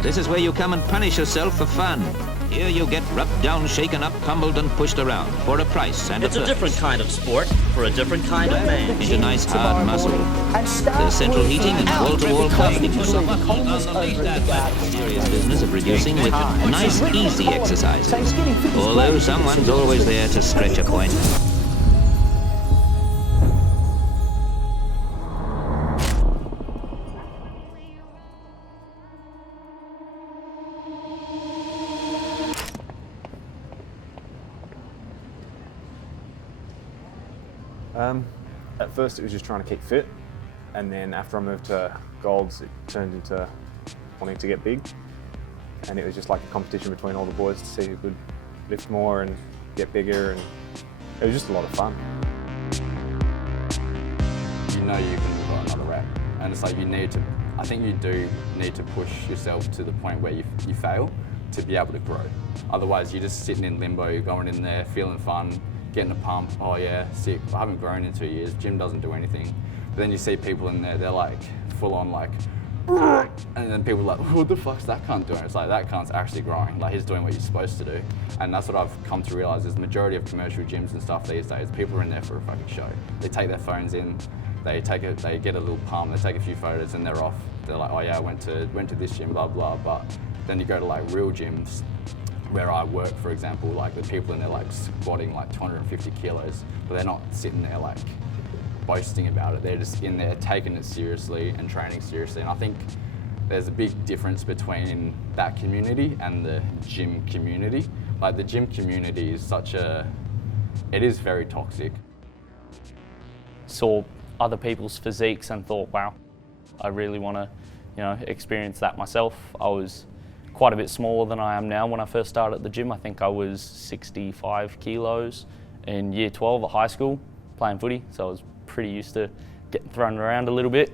This is where you come and punish yourself for fun. Here you get rubbed down, shaken up, pummeled and pushed around for a price and It's a different kind of sport for a different kind of man. Into nice hard muscle. There's central heating and wall-to-wall clothing. Serious business of reducing with nice easy exercises. Although someone's always there to stretch a point. At first it was just trying to keep fit, and then after I moved to Golds it turned into wanting to get big, and it was just like a competition between all the boys to see who could lift more and get bigger, and it was just a lot of fun. You know you can got another rep, and it's like I think you do need to push yourself to the point where you fail to be able to grow. Otherwise you're just sitting in limbo, you're going in there feeling fun, getting a pump, oh yeah, sick, I haven't grown in 2 years, gym doesn't do anything. But then you see people in there, they're like full on like, and then people are like, what the fuck's that cunt doing? It's like, that cunt's actually growing, like he's doing what he's supposed to do. And that's what I've come to realise is the majority of commercial gyms and stuff these days, people are in there for a fucking show. They take their phones in, they get a little pump, they take a few photos and they're off. They're like, oh yeah, I went to this gym, blah, blah, but then you go to like real gyms, where I work, for example, like the people in there like squatting like 250 kilos, but they're not sitting there like boasting about it. They're just in there taking it seriously and training seriously. And I think there's a big difference between that community and the gym community. Like the gym community is it is very toxic. Saw other people's physiques and thought, wow, I really want to, experience that myself. I was quite a bit smaller than I am now. When I first started at the gym, I think I was 65 kilos in year 12 at high school playing footy, so I was pretty used to getting thrown around a little bit.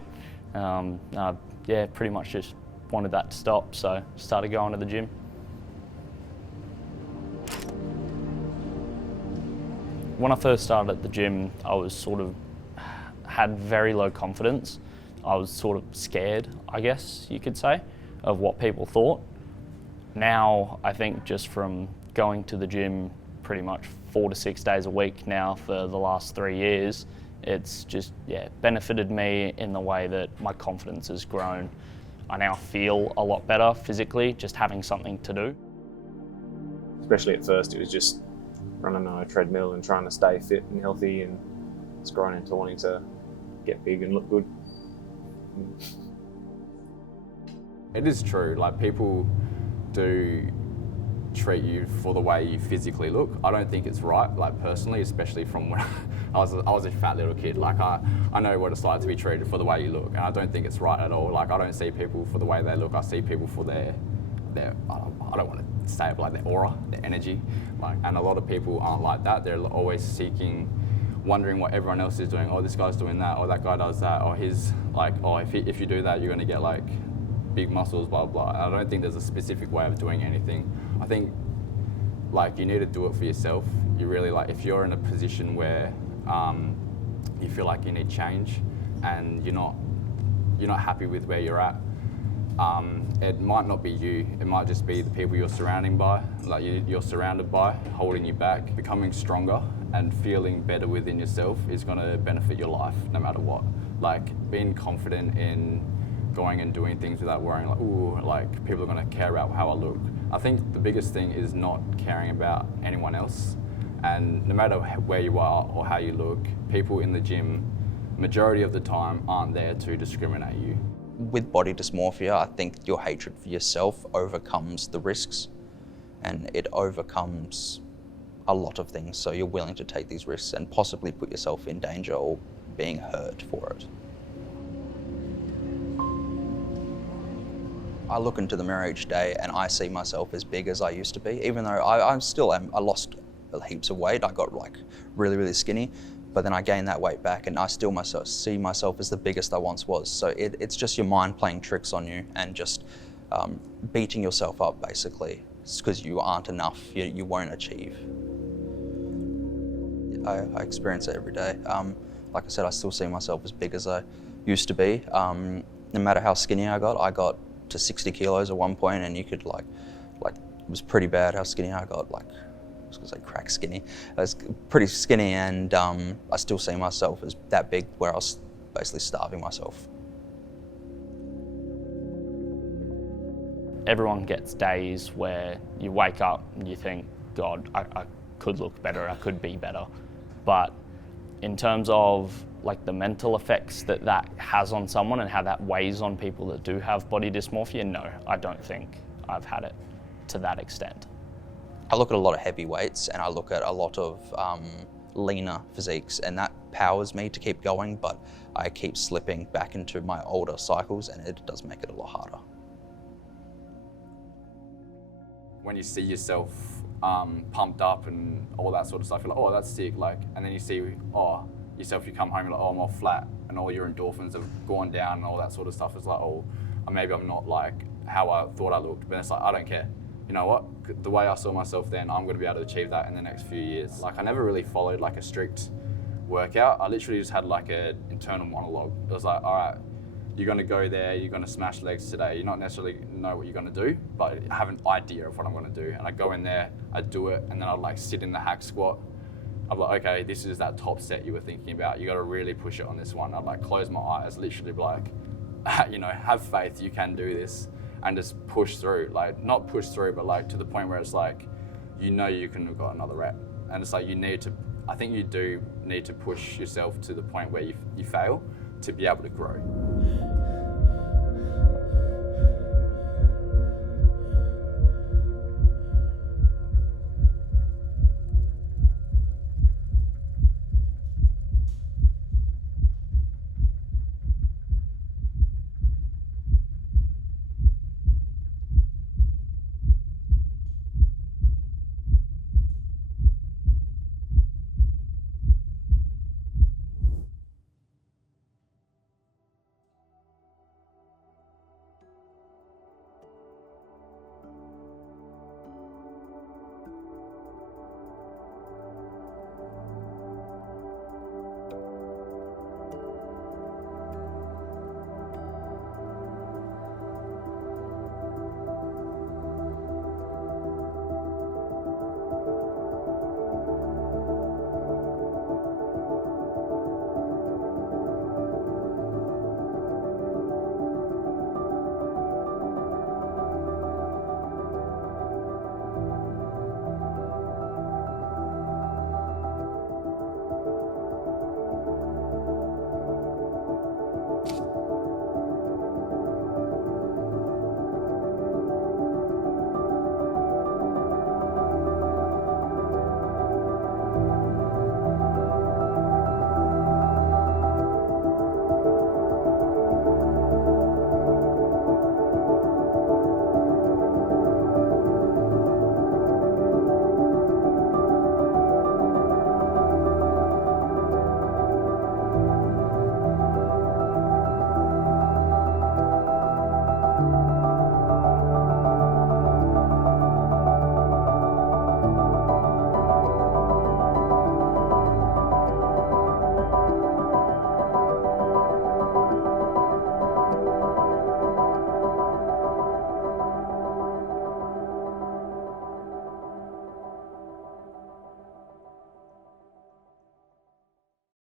Yeah, pretty much just wanted that to stop, so started going to the gym. When I first started at the gym, I was had very low confidence. I was sort of scared, I guess you could say, of what people thought. Now, I think just from going to the gym pretty much 4 to 6 days a week now for the last 3 years, it's just, benefited me in the way that my confidence has grown. I now feel a lot better physically, just having something to do. Especially at first, it was just running on a treadmill and trying to stay fit and healthy, and it's grown into wanting to get big and look good. It is true, like people do treat you for the way you physically look. I don't think it's right, like personally, especially from when I was a fat little kid. Like I know what it's like to be treated for the way you look, and I don't think it's right at all. Like I don't see people for the way they look. I see people for their I don't want to say it, but like their aura, their energy. Like, and a lot of people aren't like that. They're always wondering what everyone else is doing. Oh, this guy's doing that, or that guy does that, or he's like, oh, if you do that, you're gonna get like big muscles, blah, blah. I don't think there's a specific way of doing anything. I think like you need to do it for yourself. You really if you're in a position where you feel like you need change and you're not happy with where you're at, it might not be you, it might just be the people you're surrounded by, holding you back. Becoming stronger and feeling better within yourself is gonna benefit your life no matter what. Like being confident in going and doing things without worrying like, ooh, like people are gonna care about how I look. I think the biggest thing is not caring about anyone else. And no matter where you are or how you look, people in the gym, majority of the time, aren't there to discriminate you. With body dysmorphia, I think your hatred for yourself overcomes the risks, and it overcomes a lot of things. So you're willing to take these risks and possibly put yourself in danger or being hurt for it. I look into the mirror each day and I see myself as big as I used to be, even though I lost heaps of weight. I got like really, really skinny, but then I gained that weight back and I still see myself as the biggest I once was. So it's just your mind playing tricks on you and just beating yourself up basically. It's because you aren't enough, you won't achieve. I experience it every day. Like I said, I still see myself as big as I used to be. No matter how skinny I got to 60 kilos at one point, and you could like it was pretty bad how skinny I got. Like, I was gonna say crack skinny. I was pretty skinny, and I still see myself as that big, where I was basically starving myself. Everyone gets days where you wake up and you think, God, I could look better, I could be better. But in terms of like the mental effects that has on someone and how that weighs on people that do have body dysmorphia, no, I don't think I've had it to that extent. I look at a lot of heavy weights, and I look at a lot of leaner physiques, and that powers me to keep going, but I keep slipping back into my older cycles, and it does make it a lot harder. When you see yourself pumped up and all that sort of stuff, you're like, oh, that's sick. Like, and then you see, oh, yourself, you come home, you're like, oh, I'm all flat, and all your endorphins have gone down and all that sort of stuff. It's like, oh, maybe I'm not like how I thought I looked, but it's like, I don't care. You know what? The way I saw myself then, I'm going to be able to achieve that in the next few years. Like, I never really followed like a strict workout. I literally just had like an internal monologue. It was like, all right, you're going to go there, you're going to smash legs today. You not necessarily know what you're going to do, but I have an idea of what I'm going to do. And I go in there, I do it, and then I'd like sit in the hack squat. I'm like, okay, this is that top set you were thinking about. You got to really push it on this one. I'd like close my eyes, literally be like, you know, have faith, you can do this, and just push through. Like, not push through, but like to the point where it's like, you know, you can have got another rep. And it's like, I think you do need to push yourself to the point where you fail to be able to grow.